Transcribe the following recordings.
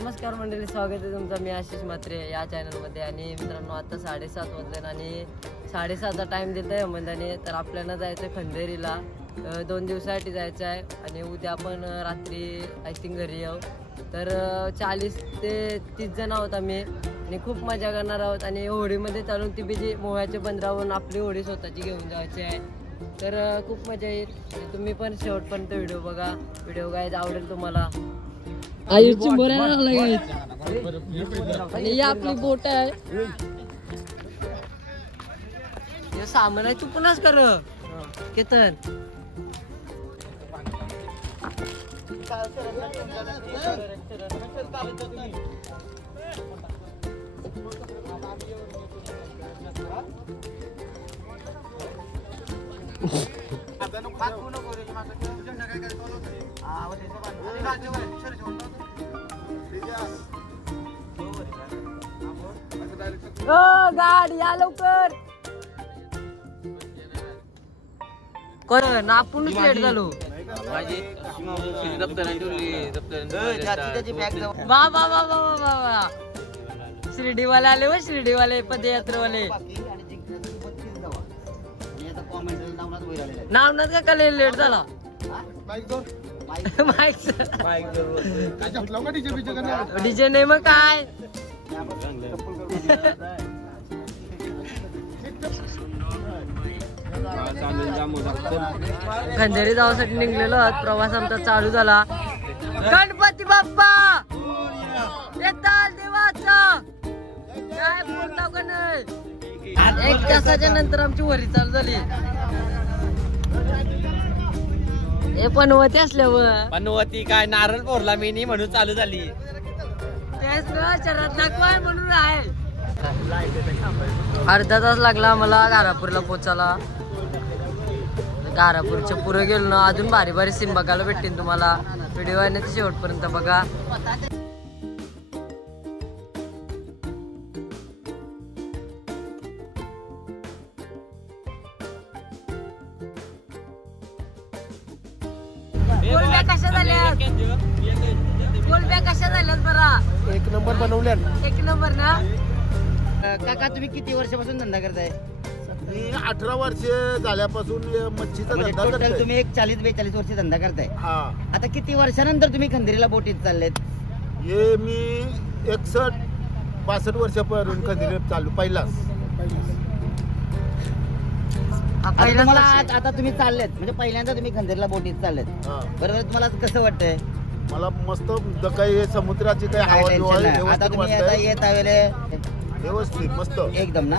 नमस्कार मंडळी, स्वागत आहे तुमचं. मी आशिष म्हात्रे या चॅनलमध्ये. आणि मित्रांनो, आता 7:30 वाजले आणि 7:30चा टाईम दिला आहे मंदाने. तर आपल्याला जायचं आहे खंडेरीला. 2 दिवसासाठी जायचं आहे आणि उद्या आपण रात्री आय थिंक घरी येऊ. तर 40 ते 30 जण आहोत आम्ही आणि खूप मजा करणार आहोत. आणि होडीमध्ये चालून ती जी मोह्याचे बंदरावरून आपली होडी स्वतःची घेऊन जायची आहे. तर खूप मजा येईल. तुम्ही पण शेवटपर्यंत व्हिडिओ बघा. व्हिडिओ काय आवडेल तुम्हाला. आयुषची बोरायला आणि ही आपली बोट आहे. हे सामान आहे, तू पुन्हाच कर केतन. गाडी या लवकर. कोण आपणच लेट झालो. वा वा वा वा वा वा. शिर्डीवाले आले व शिर्डीवाले पदयात्रेवाले. नावनाथ का काल लेट झाला. डीजे नाही मग काय. खंडेरी जाण्यासाठी निघलेलो आहोत. प्रवास आमचा चालू झाला. गणपती बाप्पा येताल देवाचा काय बोलता का नाही. 1 तासाच्या नंतर आमची वरी चालू झाली. हे पनवती असल्यावर पनवती काय नारळ फोरला मी नाही म्हणून चालू झाली. शहरात दाखवा म्हणून आहे. अर्धा तास लागला मला घारापूरला पोचायला. घारापूरच्या पुढे गेलो ना, अजून भारी भारी सीन बघायला भेटतील तुम्हाला. व्हिडिओ आहे ना ते शेवटपर्यंत बघा. गोलब्या कशा झाल्यात? गोलब्या कशा झाल्यात बरा? 1 नंबर बनवल्या. 1 नंबर ना. काका तुम्ही किती वर्षापासून धंदा करताय? मी 18 वर्ष झाल्यापासून मच्छीचा धंदा करतोय. तुम्ही एक 40-42 वर्ष धंदा करताय. हा. आता किती वर्षानंतर तुम्ही खंडेरीला बोटीत चाललेत? हे मी 61-62 वर्षापासून खंडेरीत चालू पहिलाच. आता तुम्ही चाललेत म्हणजे पहिल्यांदा तुम्ही खंडेरीला बोटीत चाललेत. बरोबर. तुम्हाला कसं वाटतंय? मला मस्त काही समुद्राची काही हवा आता तुम्ही आता येत आलेले व्यवस्थित मस्त एकदम ना.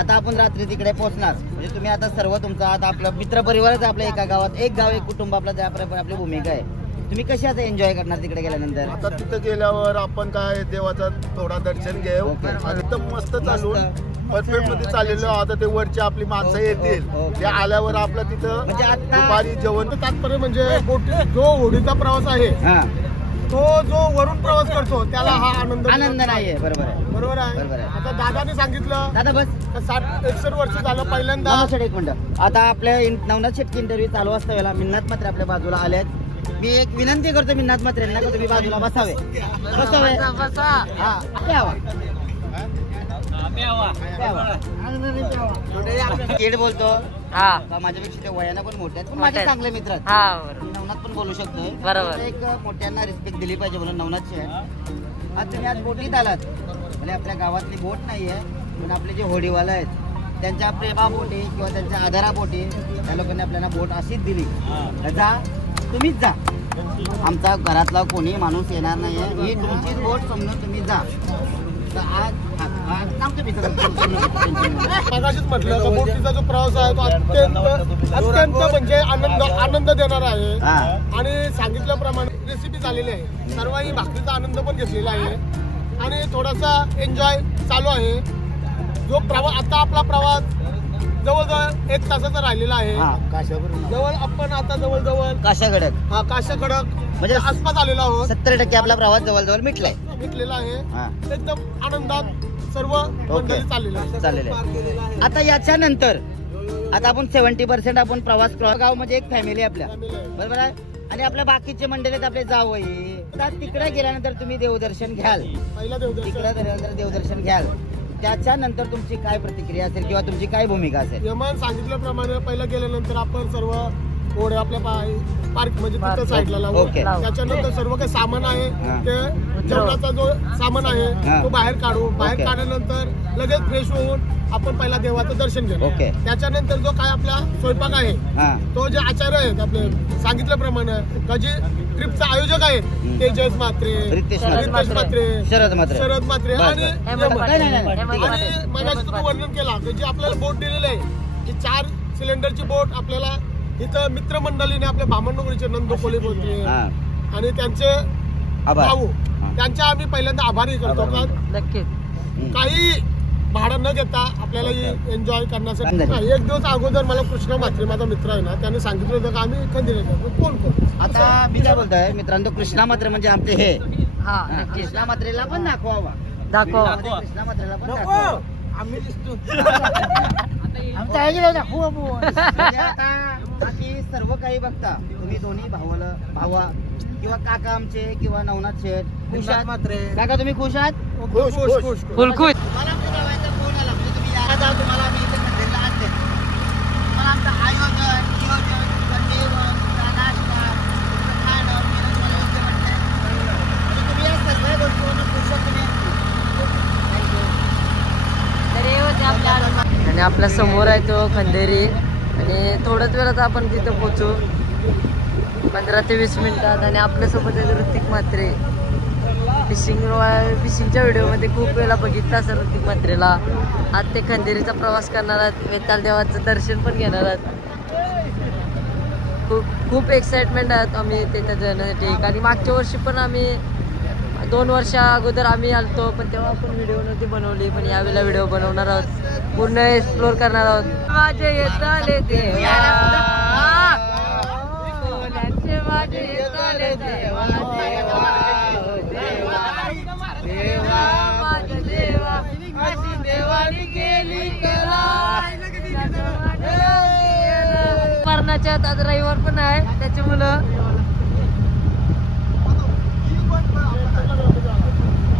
आता आपण रात्री तिकडे पोहोचणार म्हणजे तुम्ही आता सर्व तुमचा आता आपलं मित्र परिवारच आपल्या एका गावात एक गाव एक कुटुंब आपलं आपली भूमिका आहे. तुम्ही कशी आता एन्जॉय करणार तिकडे गेल्यानंतर? आता तिथं गेल्यावर आपण काय देवाचा थोडा दर्शन घेऊ. एकदम मस्त चालून परफेक्ट मध्ये चाललेलो. आता ते वरची आपली माणसं येतील. ते आल्यावर आपलं तिथं म्हणजे आता दुपारी जेवण. तात्पर्य म्हणजे जो होडीचा प्रवास आहे तो जो वरून प्रवास करतो त्याला हा आनंद नाहीये. बरोबर आहे. बरोबर आहे. आता दादाने सांगितलं दादा बस 60-61 वर्ष झालं पहिल्यांदा. एक मिनिट. आता आपल्या नवनाथ शेट्टी इंटरव्ह्यू चालू असता वेळेला मिन्नाथ मात्रे आपल्या बाजूला आल्यात. मी एक विनंती करतो मिन्नाथ मात्रेंना की तुम्ही बाजूला बसावे. केड बोलतो माझ्यापेक्षा ते वयानं पण मोठे आहेत पण माझे चांगले मित्र आहेत. नवनाथ पण बोलू शकतोय. बरोबर. एक मोठ्यांना रिस्पेक्ट दिली पाहिजे म्हणून नवनाथ शेठ आज तुम्ही आज बोटीत आलात. म्हणजे आपल्या गावातली बोट नाहीये पण आपले जे होडीवाला आहेत त्यांच्या प्रेमापोटी किंवा त्यांच्या आधारापोटी त्या लोकांनी आपल्याला बोट अशीच दिली. जा तुम्हीच जा. आमचा घरातला कोणी माणूस येणार नाहीये. ही तुमचीच बोट समजून तुम्ही जा. आज मगाशीच म्हटलं बोटीचा जो प्रवास आहे तो अत्यंत म्हणजे आनंद देणारा आहे. आणि सांगितल्याप्रमाणे रेसिपी झालेली आहे. सर्वांनी भाकरीचा आनंद पण घेतलेला आहे आणि थोडासा एन्जॉय चालू आहे. जो प्रवास आता आपला प्रवास जवळजवळ 1 तासाचा राहिलेला आहे. जवळ आपण आता जवळजवळ काशाखडक म्हणजे आसपास आलेलो आहोत. 70% आपला प्रवास जवळजवळ मिटलेला आहे. एकदम आनंदात सर्व मंडळी चाललेले. आता याच्यानंतर आता आपण 70% आपण प्रवास गाव म्हणजे एक फॅमिली आपल्या बरोबर आहे. आणि आपल्या बाकीचे मंडळीत आपले जावई तर तिकडे गेल्यानंतर तुम्ही देवदर्शन घ्याल, पहिला देवदर्शन तिकडे गेल्यानंतर देवदर्शन घ्याल, त्याच्यानंतर तुमची काय प्रतिक्रिया असेल किंवा तुमची काय भूमिका असेल? यमान सांगितल्याप्रमाणे पहिला गेल्यानंतर आपण सर्व घोडे आपल्या पार्क म्हणजे तिथं साईडला लावू. ओके. त्याच्यानंतर सर्व काही सामान आहे ते जेवणाचा जो सामान आहे तो बाहेर काढू. बाहेर ओके. काढल्यानंतर लगेच फ्रेश होऊन आपण पहिला देवाचं दर्शन घेऊ. ओके. त्याच्यानंतर जो काय आपला स्वयंपाक आहे हा तो जे आचार्य आहेत आपले सांगितल्याप्रमाणे का जे ट्रिपचा आयोजक आहेत तेजस म्हात्रे, रितेश म्हात्रे, शरद मात्र शरद म्हात्रे बस, आणि बस. यमन. नाही. आणि मगाशी तुम्ही वर्णन केला की जी आपल्याला बोट दिलेली आहे की 4 सिलेंडरची बोट आपल्याला इथं मित्रमंडळीने आपल्या बामणनगरीचे नंदू कोळी बोलते हा. आणि त्यांचे आभार. भाऊ त्यांच्या आम्ही पहिल्यांदा आभारी करतो का नक्कीच काही भाडं न घेता आपल्याला एन्जॉय करण्यासाठी. एक दिवस अगोदर मला कृष्णा म्हात्रे माझा मित्र आहे ना त्याने सांगितलं होतं का आम्ही खंदिरे कोण आता मी काय बोलतोय मित्रांनो, कृष्णा मात्र म्हणजे आमचे हे हा हा, नक्कीच कृष्णा मात्रेला पण दाखवा. दाखवा कृष्णा मात्रेला पण दाखवा. आम्ही दिसतो म्हणजे आता बाकी सर्व काही बघता तुम्ही दोन्ही भावा किंवा काका आमचे किंवा नवनाथ शेठ खुश आहात मात्र काका तुम्ही खुश आहात? फुलखुश मला आमच्या गावाचा फोन आला म्हणजे तुम्ही या आता तुम्हाला आम्ही इथे मंदिरला आणते. मला आमचं आयोजन नियोजन तुमचं जेवण तुमचा नाश्ता तुमचं खाणं पिणं तुम्हाला योग्य वाटतंय म्हणजे तुम्ही या सगळ्या गोष्टीवरून खुश आहात तुम्ही. आणि आपल्या समोर आहे तो खंदेरी आणि थोड्याच वेळात आपण तिथं पोहोचू 15 ते 20 मिनिटात. आणि आपल्यासोबत आहे ऋतिक म्हात्रे. फिशिंगच्या व्हिडिओमध्ये खूप वेळा बघितला असेल ऋतिक म्हात्रेला. आज ते खंदेरीचा प्रवास करणार आहेत, वेताल देवाचं दर्शन पण घेणार आहेत. खूप एक्साइटमेंट आहात आम्ही त्याच्या जाण्यासाठी. कारण मागच्या वर्षी पण आम्ही 2 वर्षा अगोदर आम्ही आलतो पण तेव्हा आपण व्हिडिओ नव्हती बनवली. पण यावेळेला व्हिडिओ बनवणार आहोत, पूर्ण एक्सप्लोर करणार आहोत. माझे येताले देवा माझे येताले देवा देवा माझ्या देवा अशी देवानी केली मरणाच्या आज रविवार पण आहे त्याच्यामुळं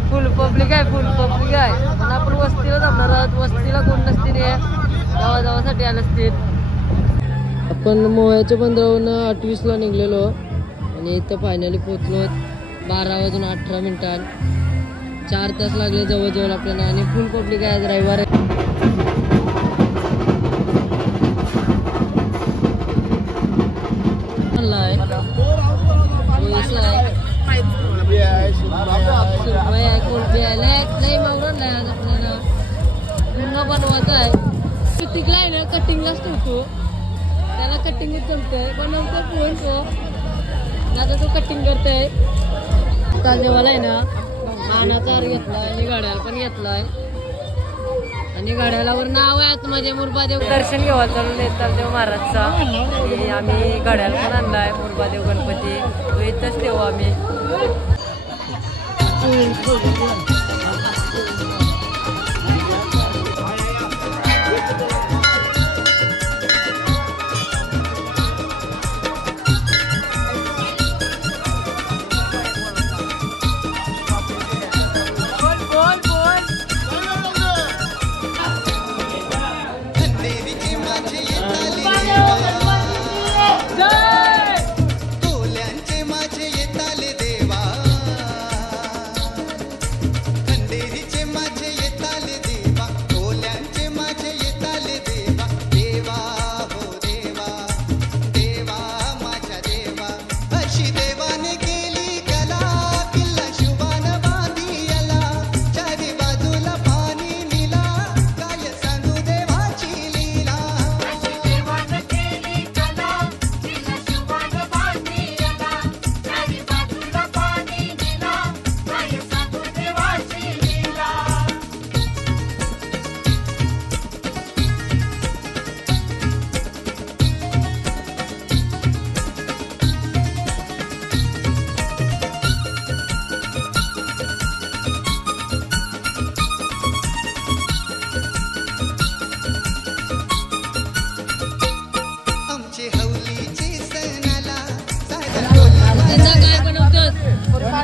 फुल पब्लिक आहे पण आपण वस्तीला जमणार आहोत. वस्तीला कोण नसतील गावासाठी आले असतील. आपण मोह्याच्या बंदरावरून 28ला निघलेलो आणि इथं फायनली पोहोचलो 12:18 4 तास लागले जवळजवळ आपल्याला. आणि फुल पब्लिक आहे आज रविवार आहे. बनवायचा आहे तिकडला आहे ना कटिंगलाच ठेवतो त्याला कटिंग जमतंय पण नंतर फोन तो आता तो कटिंग करतोय. तांदेवाला आहे ना मानाचा हार घेतलाय आणि घड्याळ पण घेतलाय आणि घड्याळावर नाव आहे आतमध्ये मुरबादेव. दर्शन घेवा चालू नेतालदेव महाराजचा आणि आम्ही घड्याळ पण आणलाय मुरबादेव गणपती तो इथंच ठेवू आम्ही.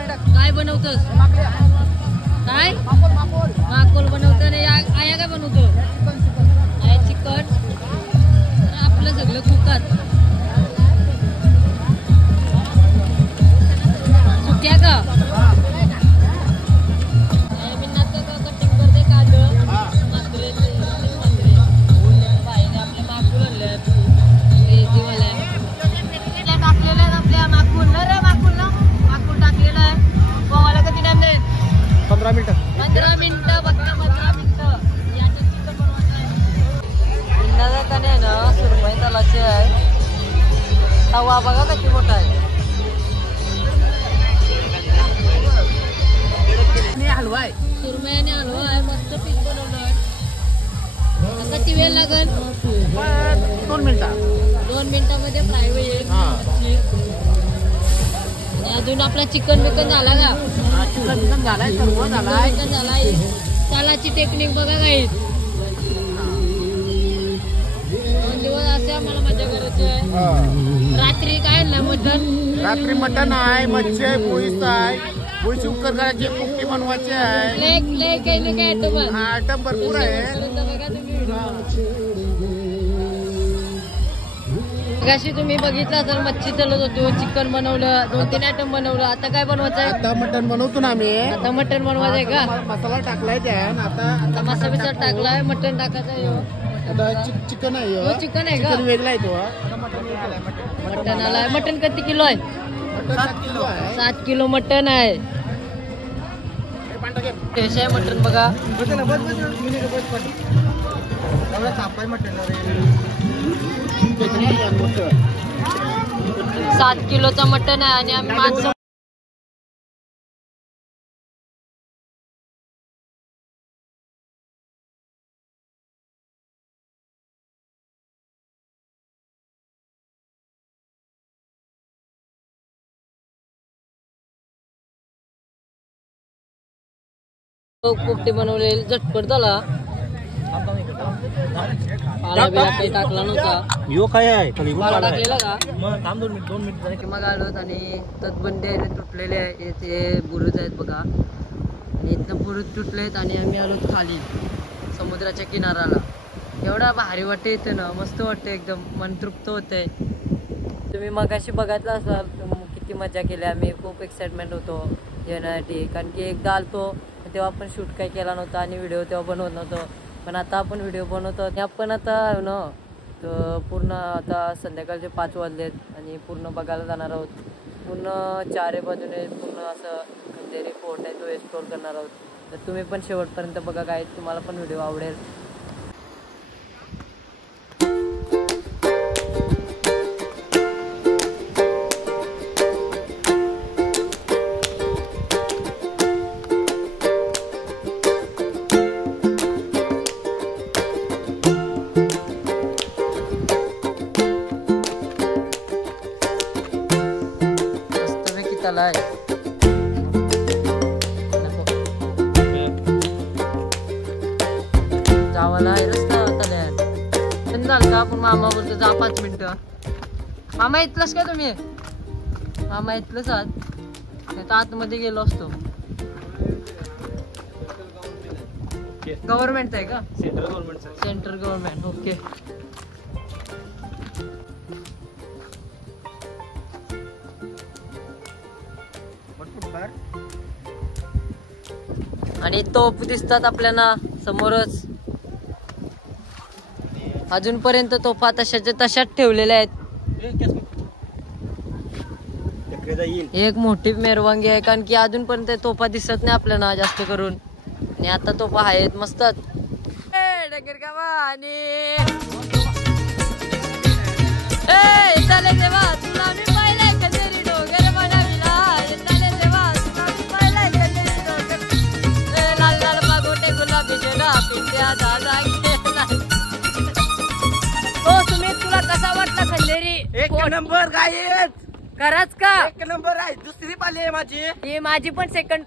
काय बनवतोस? काय माकोल बनवतो आणि आया काय बनवतो? आया चिकन. आपलं सगळं कुकात सुक्या का कटिंग करते कांदळ माकुरे आपले माकूल आणले टाकलेलं आहे आपल्या माकूल ना रे माकूल टाकलेलं आहे. पोवायला किती टाइम देईल? 15 मिनिटं. 15 मिनिटं फक्त 15 मिनिटं. याच्यात चिकन बनवायचं आहे. इंदाचा ना सुरमई तलाचे आहे. तवा बघा किती मोठा आहे. हलवा आहे सुरमई आणि हलवा आहे. मस्त पीस बनवलं आहे. आता किती वेळ लागेल? 2 मिनिटं. 2 मिनिटामध्ये फ्राय होईल. आणि अजून आपला चिकन बिकन झाला का? चिकन झालाय, सर्व झालाय. चिकन झालाय. चालाची टेक्निक बघा काही. 2 दिवस असे आम्हाला मजा करायची आहे. रात्री काय ना मटन? रात्री मटन आहे, मच्छी आहे, पोळीच आहे. पोळीची उकर करायची, पोपटी बनवायची आहे. लय काही ना काही आयटम आहे. आयटम भरपूर आहे. बघा तुम्ही कशी तुम्ही बघितलं असेल मच्छी तलत होतो, चिकन बनवलं, 2-3 आयटम बनवलं. आता काय बनवायचं आहे? आता मटन बनवतो ना आम्ही. आता मटन बनवायचं आहे का? मसाला टाकलाय त्या. आता मसाला बिसा टाकलाय, मटन टाकायचं आहे. आता चिकन आहे. चिकन आहे का? वेगळा आहे तो. मटन आलाय. मटन किती किलो आहे? 7 किलो आहे. 7 किलो मटन आहे. कसे आहे मटन बघा. 7 किलोचा मटन आहे आणि आम्ही माणसं पोपटी बनवलेली झटपट झाला. पाला बिला काही टाकला नव्हता. यो काय आहे पाला टाकलेला का? 2 मिनिट मग आलोत आणि तटबंदी आहे तुटलेले आहे. ते बुरुज आहेत बघा आणि इथनं बुरुज तुटलेत आणि आम्ही आलोत खाली समुद्राच्या किनाऱ्याला. एवढा भारी वाटते इथे ना, मस्त वाटते, एकदम मन तृप्त होते. तुम्ही मगाशी बघितलं असाल किती मजा केली आम्ही. खूप एक्साइटमेंट होतो येण्यासाठी, कारण की एकदा आलतो तेव्हा आपण शूट काही केला नव्हता आणि व्हिडिओ तेव्हा बनवत नव्हतो. पण आता आपण व्हिडिओ बनवतो. आपण आता ना तर पूर्ण आता संध्याकाळचे 5 वाजलेत आणि पूर्ण बघायला जाणार आहोत. पूर्ण 4 बाजूने पूर्ण असं खंदेरी फोर्ट आहे तो एक्सप्लोर करणार आहोत. तर तुम्ही पण शेवटपर्यंत बघा, काय तुम्हाला पण व्हिडिओ आवडेल. जावाला रस्ता झालं का? आपण मामा बोलतो जा 5 मिनिटं. मामा इथलंच का तुम्ही? मामा इथलंच आहात, नाही तर आतमध्ये गेलो असतो. गव्हर्नमेंट आहे का? Central government. ओके. आणि तोफ दिसतात आपल्याला समोरच. अजूनपर्यंत तोफा तशाच्या तशाच ठेवलेल्या आहेत. एक मोठी मेरवांगी आहे, कारण की अजूनपर्यंत तोफा दिसत नाही आपल्याला जास्त करून. आणि आता तोफा आहेत मस्त. तुला कसा वाटला खंदेरी? 1 नंबर गायच. खरंच का? 1 नंबर आहे. दुसरी पाली आहे माझी. ही माझी पण सेकंड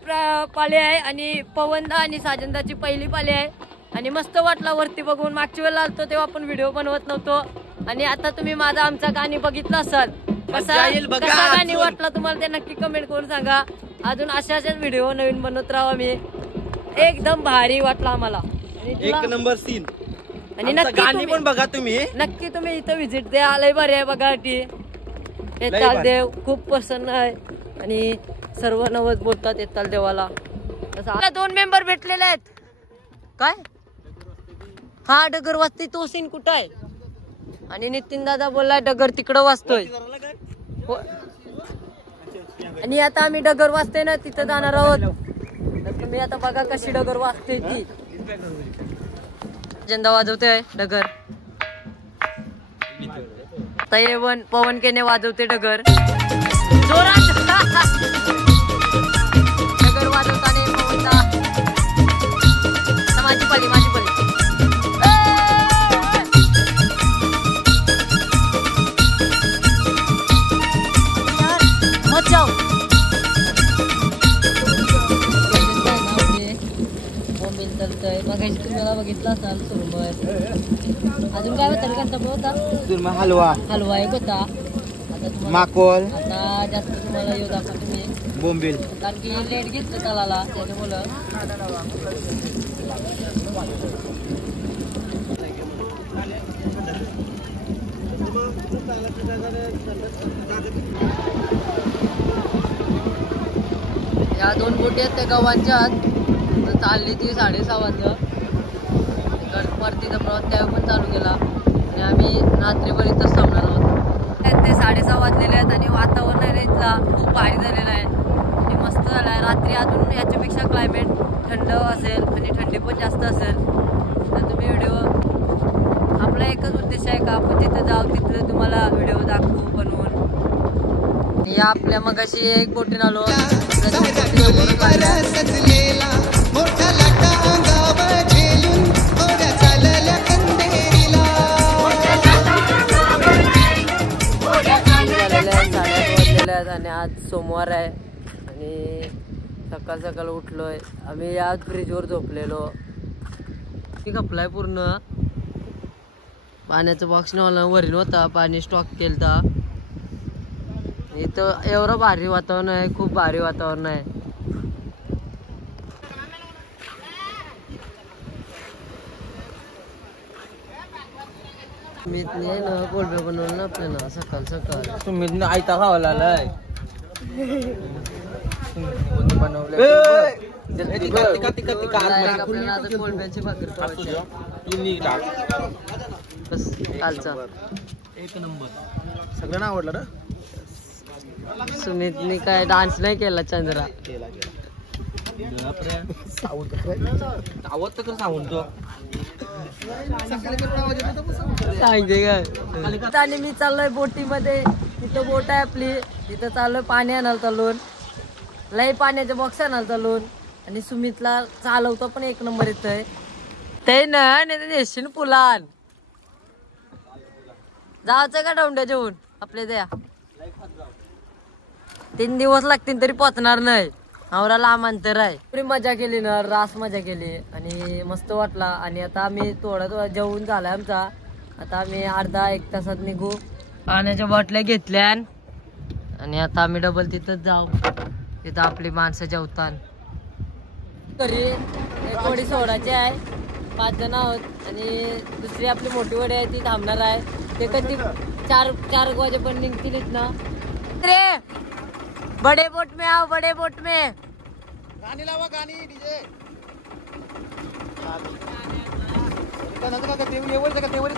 पाली आहे आणि पवनदा आणि साजंदाची पहिली पाली आहे. आणि मस्त वाटला वरती बघून. मागच्या वेळेला आलतो तेव्हा आपण व्हिडिओ बनवत नव्हतो आणि आता तुम्ही माझा आमचा गाणी बघितला असाल. कसा गाणी वाटला तुम्हाला ते नक्की कमेंट करून सांगा. अजून अशाच व्हिडिओ नवीन बनवत राहू आम्ही. एकदम भारी वाटला आम्हाला. एक नंबर सीन. आणि नक्की पण बघा तुम्ही. नक्की तुम्ही इथं व्हिजिट द्या. लय भारी आहे बघा. येताल देव खूप प्रसन्न आहे आणि सर्व नवस बोलतात येताल देवाला. 2 मेंबर भेटलेले आहेत. काय हा डगर वाजते तो सीन कुठं आहे. आणि नितीन दादा बोललाय डगर तिकडं वाजतोय. आणि आता आम्ही डगर वाजते ना तिथं जाणार आहोत. तुम्ही आता बघा कशी डगर वाजते ती. झेंडा वाजवते डगर. पवन केने वाजवते डगर जोरात. डगर वाजवताना पवनचा माझी पली. मगाशी तुम्हाला बघितला असाल सुरमई. अजून काय होतं का सुरमई हलवा एक होता. आता माकोल. आता जास्त तुम्हाला येऊ दाखवा तुम्ही बोंबील. कारण की लेट घेतलं चालाला त्याच्यामुळं. या 2 बोटी आहेत त्या गावांच्या आत. चालली ती 6:30 वाजता. परतीचा प्रवास त्यावेळी पण चालू केला आणि आम्ही रात्रीभर इथंच थांबणार आहोत. ते 6:30 वाजलेले आहेत आणि वातावरण आहे इथला खूप भारी झालेलं आहे आणि मस्त झालं आहे. रात्री अजून याच्यापेक्षा क्लायमेट थंड असेल आणि थंडी पण जास्त असेल. तर तुम्ही व्हिडिओ आपला एकच उद्देश आहे का आपण तिथं जाऊ तिथं तुम्हाला व्हिडिओ दाखवू बनवून. या आपल्या मगाशी एक बोटीन आलो. आणि आज सोमवार आहे आणि सकाळ सकाळ उठलोय आम्ही. आज ब्रिजवर झोपलेलो. खपलाय पूर्ण. पाण्याचा बॉक्स नव्हता वरील होता. पाणी स्टॉक केलता. इथं एवढं भारी वातावरण आहे. खूप भारी वातावरण आहे. सुमितने ना कोलबे बनवलं ना आपल्याला सकाळ सकाळ. सुमितने आयता खावा लागलाय. आपल्याला आता कोलब्याची भाकर खावायची. बस कालचा एक नंबर. सगळ्यांना आवडलं ना. सुमितने काय डान्स नाही केला चंद्रा. आवडतं का सांगतो सांगते काय. आणि मी चाललोय बोटीमध्ये. तिथं बोट आहे आपली. तिथं चाललोय पाणी आणायला चालून. लय पाण्याच्या बॉक्स आणायला चालून. आणि सुमितला चालवतो पण एक नंबर येतोय. ते नाही पुलान जायचं का डोंड्या जेवून आपल्या द्या. 3 दिवस लागतील तरी पोचणार नाही. आवरा लांब अंतर आहे. पुरी मजा केली ना. रास मजा केली आणि मस्त वाटला. आणि आता आम्ही थोडा जेवून झालाय आमचा. आता आम्ही अर्धा-1 तासात निघू. पाण्याच्या बाटल्या घेतल्या आणि आता आम्ही डबल तिथंच जाऊ. तिथं आपली माणसं जेवतात. तरी एक वडी सोडायची आहे. 5 जण आहोत आणि दुसरी आपली मोठी वडी आहे ती थांबणार आहे. ते कधी 4 वाजेपर्यंत निघतीलच ना रे. बडे बोट में आओ. बडे बोट में गाणी लावा. गाणी डीजे. तेवढी